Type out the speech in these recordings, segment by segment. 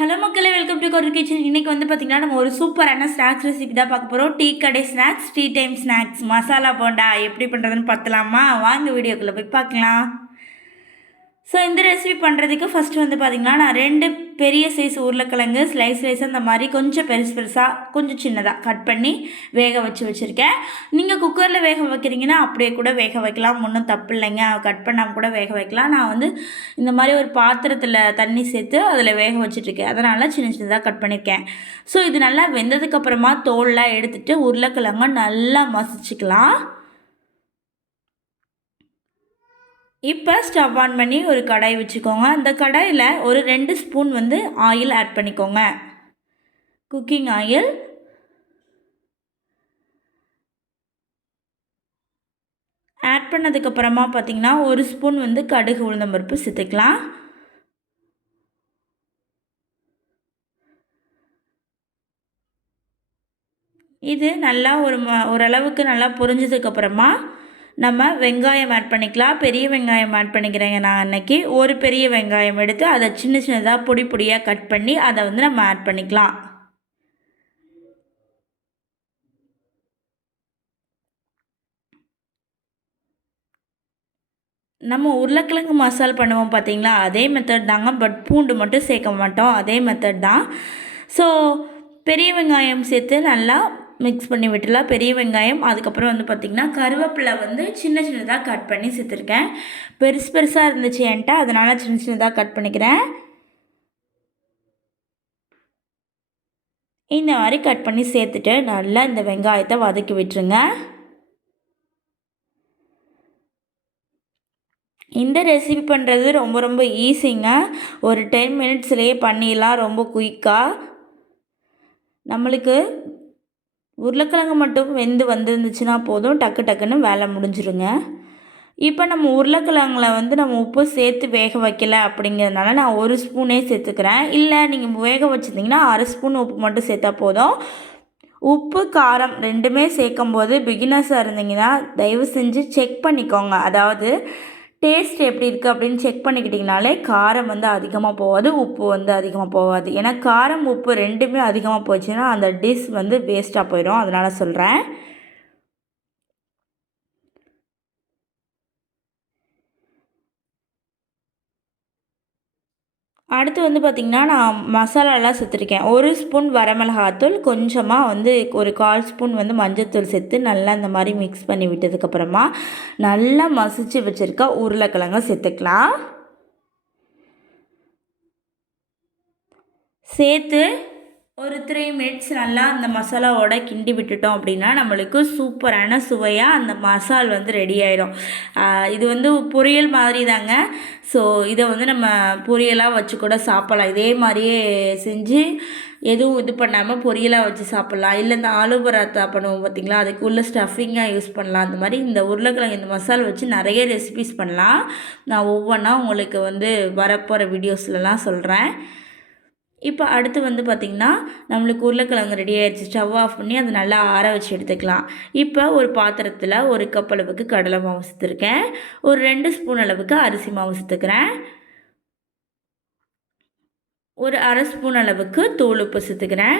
Hello மக்களே, welcome to கொரு kitchen. இன்றைக்கி வந்து பார்த்திங்கன்னா நம்ம ஒரு சூப்பரான ஸ்நாக்ஸ் ரெசிபி தான் பார்க்க போகிறோம். டீ கடை snacks, tea time snacks, masala bonda எப்படி பண்ணுறதுன்னு பார்த்துலாமா? வாங்க வீடியோக்குள்ளே போய் பார்க்கலாம். ஸோ இந்த ரெசிபி பண்ணுறதுக்கு ஃபஸ்ட்டு வந்து பார்த்திங்கன்னா நான் 2 பெரிய சைஸ் உருளைக்கிழங்கு ஸ்லைஸாக இந்த மாதிரி கொஞ்சம் பெருசாக கொஞ்சம் சின்னதாக கட் பண்ணி வேக வச்சுருக்கேன். நீங்கள் குக்கரில் வேக வைக்கிறீங்கன்னா அப்படியே கூட வேக வைக்கலாம், ஒன்றும் தப்பு இல்லைங்க. கட் பண்ணாமல் கூட வேக வைக்கலாம். நான் வந்து இந்த மாதிரி ஒரு பாத்திரத்தில் தண்ணி சேர்த்து அதில் வேக வச்சுட்ருக்கேன், அதனால் சின்ன சின்னதாக கட் பண்ணியிருக்கேன். ஸோ இது நல்லா வெந்ததுக்கப்புறமா தோல்லாம் எடுத்துகிட்டு உருளைக்கிழங்க நல்லா மசிச்சுக்கலாம். இப்போ ஸ்டவ் ஆன் பண்ணி ஒரு கடாய் வச்சுக்கோங்க. அந்த கடாயில் ஒரு 2 ஸ்பூன் வந்து ஆயில் ஆட் பண்ணிக்கோங்க, குக்கிங் ஆயில். ஆட் பண்ணதுக்கப்புறமா பார்த்திங்கன்னா ஒரு ஸ்பூன் வந்து கடுகு உளுந்தம்பருப்பு சேர்த்துக்கலாம். இது நல்லா ஓரளவுக்கு நல்லா பொரிஞ்சதுக்கப்புறமா நம்ம வெங்காயம் ஆட் பண்ணிக்கலாம். பெரிய வெங்காயம் ஆட் பண்ணிக்கிறேங்க. நான் அன்றைக்கி ஒரு பெரிய வெங்காயம் எடுத்து அதை சின்ன சின்னதாக பொடி பொடியாக கட் பண்ணி அதை வந்து நம்ம ஆட் பண்ணிக்கலாம். நம்ம உருளைக்கிழங்கு மசால் பண்ணுவோம் பார்த்தீங்களா, அதே மெத்தட் தாங்க. பட் பூண்டு மட்டும் சேர்க்க மாட்டோம், அதே மெத்தட் தான். ஸோ பெரிய வெங்காயம் சேர்த்து நல்லா மிக்ஸ் பண்ணி விட்டுலாம். பெரிய வெங்காயம், அதுக்கப்புறம் வந்து பார்த்திங்கன்னா கருவேப்பிலை வந்து சின்ன சின்னதாக கட் பண்ணி சேர்த்துருக்கேன். பெருசாக இருந்துச்சு என்கிட்ட, அதனால் சின்ன சின்னதாக கட் பண்ணிக்கிறேன். இந்த மாதிரி கட் பண்ணி சேர்த்துட்டு நல்லா இந்த வெங்காயத்தை வதக்கி விட்டுருங்க. இந்த ரெசிபி பண்ணுறது ரொம்ப ரொம்ப ஈஸிங்க. ஒரு 10 மினிட்ஸ்லேயே பண்ணிடலாம், ரொம்ப குயிக்காக. நம்மளுக்கு உருளைக்கிழங்கு மட்டும் வெந்து வந்துருந்துச்சுன்னா போதும், டக்கு டக்குன்னு வேலை முடிஞ்சிருங்க. இப்போ நம்ம உருளைக்கிழங்குல வந்து நம்ம உப்பு சேர்த்து வேக வைக்கல அப்படிங்கிறதுனால நான் 1 ஸ்பூனே சேர்த்துக்கிறேன். இல்லை நீங்கள் வேக வச்சுருந்தீங்கன்னா 1/2 ஸ்பூன் உப்பு மட்டும் சேர்த்தா போதும். உப்பு காரம் ரெண்டுமே சேர்க்கும்போது பிகினர்ஸாக இருந்தீங்கன்னா தயவு செஞ்சு செக் பண்ணிக்கோங்க. அதாவது டேஸ்ட் எப்படி இருக்குது அப்படின்னு செக் பண்ணிக்கிட்டிங்கனாலே காரம் வந்து அதிகமாக போகாது, உப்பு வந்து அதிகமாக போகாது. ஏன்னா காரம் உப்பு ரெண்டுமே அதிகமாக போச்சுன்னா அந்த டிஷ் வந்து வேஸ்ட்டாக போயிடும், அதனால் சொல்கிறேன். அடுத்து வந்து பார்த்திங்கன்னா நான் மசாலாலாம் சேர்த்துருக்கேன். 1 ஸ்பூன் வரமிளகாத்தூள், கொஞ்சமாக வந்து ஒரு 1/4 ஸ்பூன் வந்து மஞ்சள்தூள் சேர்த்து நல்லா இந்த மாதிரி மிக்ஸ் பண்ணி விட்டதுக்கப்புறமா நல்லா மசிச்சு வச்சுருக்க உருளைக்கிழங்க சேர்த்துக்கலாம். சேர்த்து ஒரு 3 மினிட்ஸ் நல்லா அந்த மசாலாவோட கிண்டி விட்டுட்டோம் அப்படின்னா நம்மளுக்கு சூப்பரான சுவையாக அந்த மசால் வந்து ரெடி ஆயிடும். இது வந்து பொரியல் மாதிரி தாங்க. ஸோ இதை வந்து நம்ம பொரியலாக வச்சு கூட சாப்பிட்லாம். இதே மாதிரியே செஞ்சு எதுவும் இது பண்ணாமல் பொரியலாக வச்சு சாப்பிட்லாம். இல்லை இந்த ஆலு பராத்தா பண்ணுவோம் பார்த்திங்களா, அதுக்குள்ளே ஸ்டஃபிங்காக யூஸ் பண்ணலாம். அந்த மாதிரி இந்த உருளைக்கிழங்கு இந்த மசாலா வச்சு நிறைய ரெசிபிஸ் பண்ணலாம். நான் ஒவ்வொன்றா உங்களுக்கு வந்து வரப்போகிற வீடியோஸ்லலாம் சொல்கிறேன். இப்போ அடுத்து வந்து பார்த்திங்கன்னா நம்மளுக்கு உருளைக்கிழங்கு ரெடி ஆகிடுச்சு. ஸ்டவ் ஆஃப் பண்ணி அதை நல்லா ஆற வச்சு எடுத்துக்கலாம். இப்போ ஒரு பாத்திரத்தில் 1 கப் அளவுக்கு கடலை மாவு சேர்த்துருக்கேன். ஒரு 2 ஸ்பூன் அளவுக்கு அரிசி மாவு சேர்த்துக்கிறேன். ஒரு 1/2 ஸ்பூன் அளவுக்கு தூள் உப்பு சேர்த்துக்கிறேன்.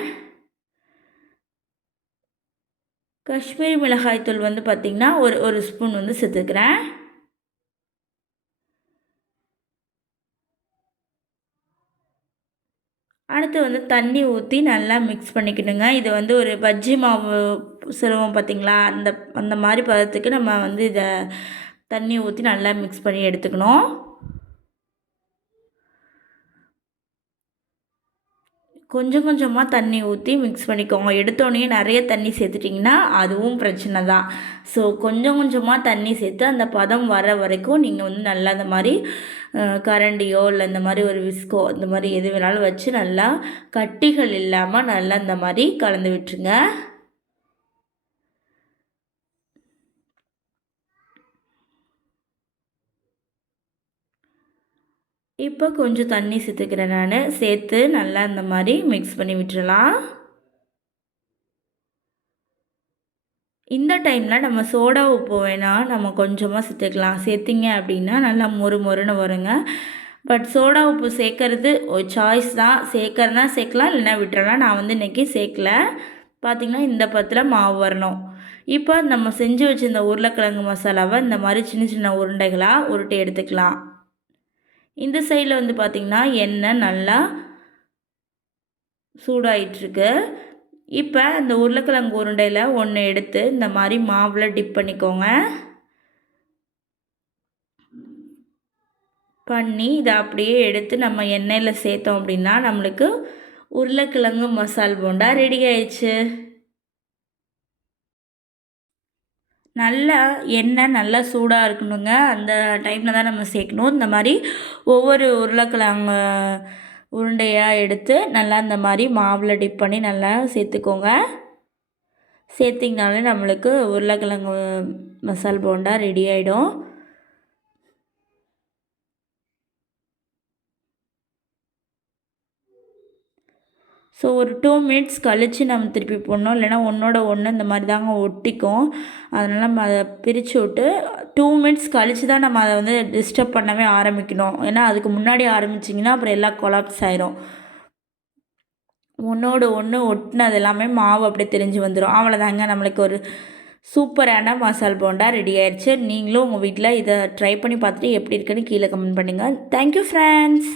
காஷ்மீரி மிளகாய் தூள் வந்து பார்த்திங்கன்னா ஒரு ஸ்பூன் வந்து சேர்த்துக்கிறேன். அடுத்து வந்து தண்ணி ஊற்றி நல்லா மிக்ஸ் பண்ணிக்கணுங்க. இது வந்து ஒரு பஜ்ஜி மாவு சொல்லுவோம் பார்த்திங்களா, அந்த மாதிரி பதத்துக்கு நம்ம வந்து இதை தண்ணி ஊற்றி நல்லா மிக்ஸ் பண்ணி எடுத்துக்கணும். கொஞ்சம் கொஞ்சமாக தண்ணி ஊற்றி மிக்ஸ் பண்ணிக்கோங்க. எடுத்தோடனே நிறைய தண்ணி சேர்த்துட்டிங்கன்னா அதுவும் பிரச்சனை தான். ஸோ கொஞ்சம் கொஞ்சமாக தண்ணி சேர்த்து அந்த பதம் வர வரைக்கும் நீங்கள் வந்து நல்லா இந்த மாதிரி கரண்டியோ இல்லை இந்த மாதிரி ஒரு விஸ்கோ இந்த மாதிரி எது வேணாலும் வச்சு நல்லா கட்டிகள் இல்லாமல் நல்லா இந்த மாதிரி கலந்து விட்டுருங்க. இப்போ கொஞ்சம் தண்ணி சேர்த்துக்கிறேன் நான். சேர்த்து நல்லா இந்த மாதிரி மிக்ஸ் பண்ணி விட்டுறலாம். இந்த டைமில் நம்ம சோடா உப்பு வேணால் நம்ம கொஞ்சமாக சேர்த்துக்கலாம். சேர்த்திங்க அப்படின்னா நல்லா மொறு மொறுன்னு வருங்க. பட் சோடா உப்பு சேர்க்கறது ஒரு சாய்ஸ் தான். சேர்க்கறதுனா சேர்க்கலாம், இல்லைன்னா விட்டுறலாம். நான் வந்து இன்றைக்கி சேர்க்கல. பார்த்திங்கன்னா இந்த பத்தில் மாவு வரணும். இப்போ நம்ம செஞ்சு வச்சுருந்த உருளைக்கிழங்கு மசாலாவை இந்த மாதிரி சின்ன சின்ன உருண்டைகளாக உருட்டி எடுத்துக்கலாம். இந்த சைடில் வந்து பார்த்திங்கன்னா எண்ணெய் நல்லா சூடாயிட்ருக்கு. இப்போ இந்த உருளைக்கிழங்கு உருண்டையில் ஒன்று எடுத்து இந்த மாதிரி மாவில் டிப் பண்ணிக்கோங்க. பண்ணி இதை அப்படியே எடுத்து நம்ம எண்ணெயில் சேர்த்தோம் அப்படின்னா நம்மளுக்கு உருளைக்கிழங்கு மசால் போண்டா ரெடி ஆயிடுச்சு. நல்லா எண்ணெய் நல்லா சூடாக இருக்கணுங்க. அந்த டைமில் தான் நம்ம சேர்க்கணும். இந்த மாதிரி ஒவ்வொரு உருளைக்கிழங்கு உருண்டையாக எடுத்து நல்லா இந்த மாதிரி மாவில் டிப் பண்ணி நல்லா சேர்த்துக்கோங்க. சேர்த்திங்கனாலே நம்மளுக்கு உருளைக்கிழங்கு மசால் போண்டா ரெடி ஆகிடும். ஸோ ஒரு 2 மினிட்ஸ் கழித்து நம்ம திருப்பி போடணும், இல்லைனா ஒன்றோட ஒன்று இந்த மாதிரி தாங்க ஒட்டிக்கும். அதனால் நம்ம அதை பிரித்து விட்டு 2 மினிட்ஸ் கழித்து தான் நம்ம அதை வந்து டிஸ்டர்ப் பண்ணவே ஆரம்பிக்கணும். ஏன்னா அதுக்கு முன்னாடி ஆரம்பிச்சிங்கன்னா அப்புறம் எல்லாம் கொலாப்ஸ் ஆயிரும். ஒன்றோட ஒன்று ஒட்டினது எல்லாமே மாவு அப்படியே தெரிஞ்சு வந்துடும். அவ்வளோதாங்க, நம்மளுக்கு ஒரு சூப்பரான மசால் போண்டா ரெடி ஆயிடுச்சு. நீங்களும் உங்கள் வீட்டில் இதை ட்ரை பண்ணி பார்த்துட்டு எப்படி இருக்குன்னு கீழே கமெண்ட் பண்ணுங்கள். Thank you friends.